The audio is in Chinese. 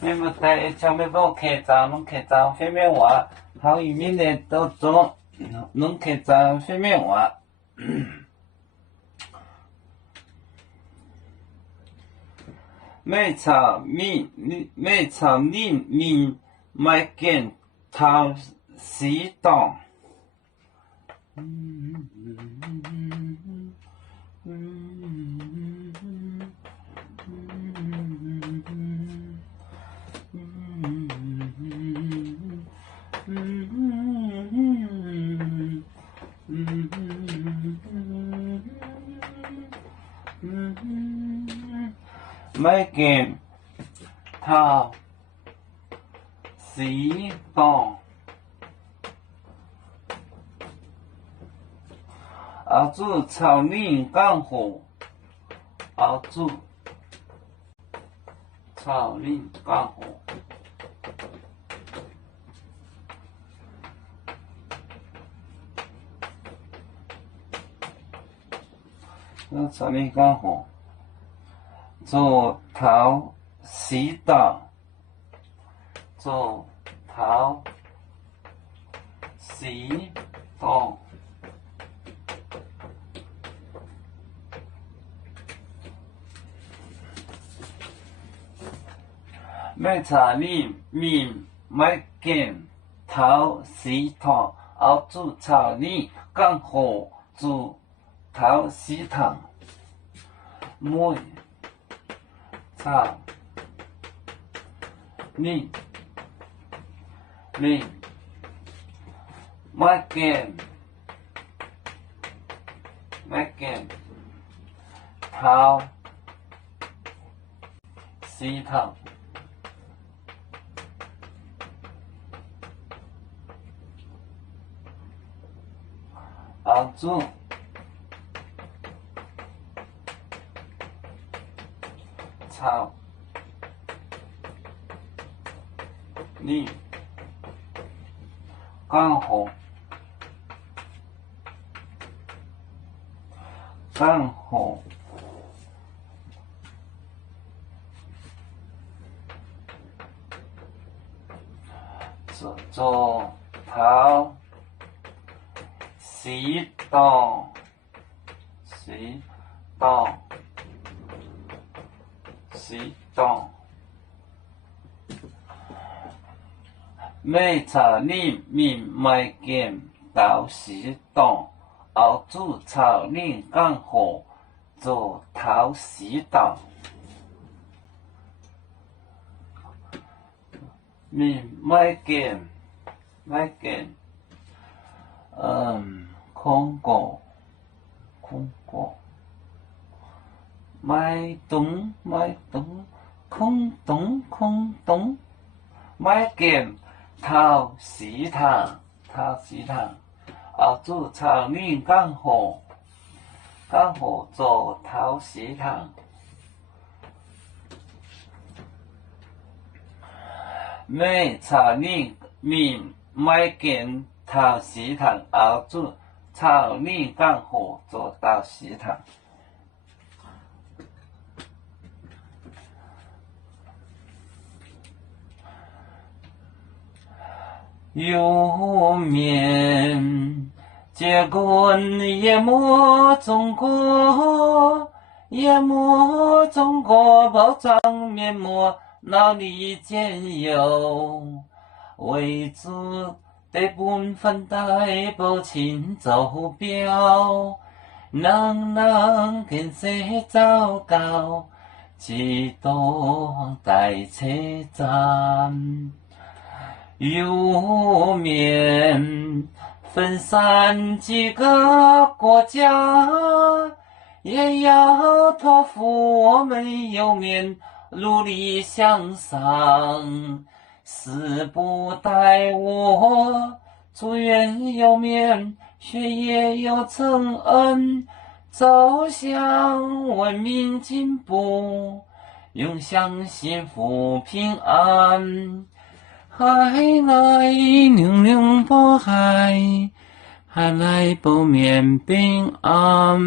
你们在前面帮我开张，侬开张方面话，好移民的都做，侬开张方面话。每场你买件头洗档。买件头洗档。后主草岭干活，后主草岭干活。草岭干活，做头洗档，做头洗档。每场你面买件头洗档，后主草岭干活做头洗档。每场你买件头洗档。后主草岭干活做头洗档。每场你面买件头洗档，后主草岭干活做头洗档。面买件空果，买东，空洞，买件头洗档，后主草岭干活做头洗档。每场你面买件头洗档，后主草岭干活做头洗档。有面结棍淹没中国，包装面膜脑里兼有，为主的本分代表请走表，能跟谁糟糕，几多待车站。有面分散几个国家，也要托付我们有面努力向上。死不待我，祝愿有面学业有成恩，走向文明进步，永享幸福平安。海来娘娘保海，海来保面平安。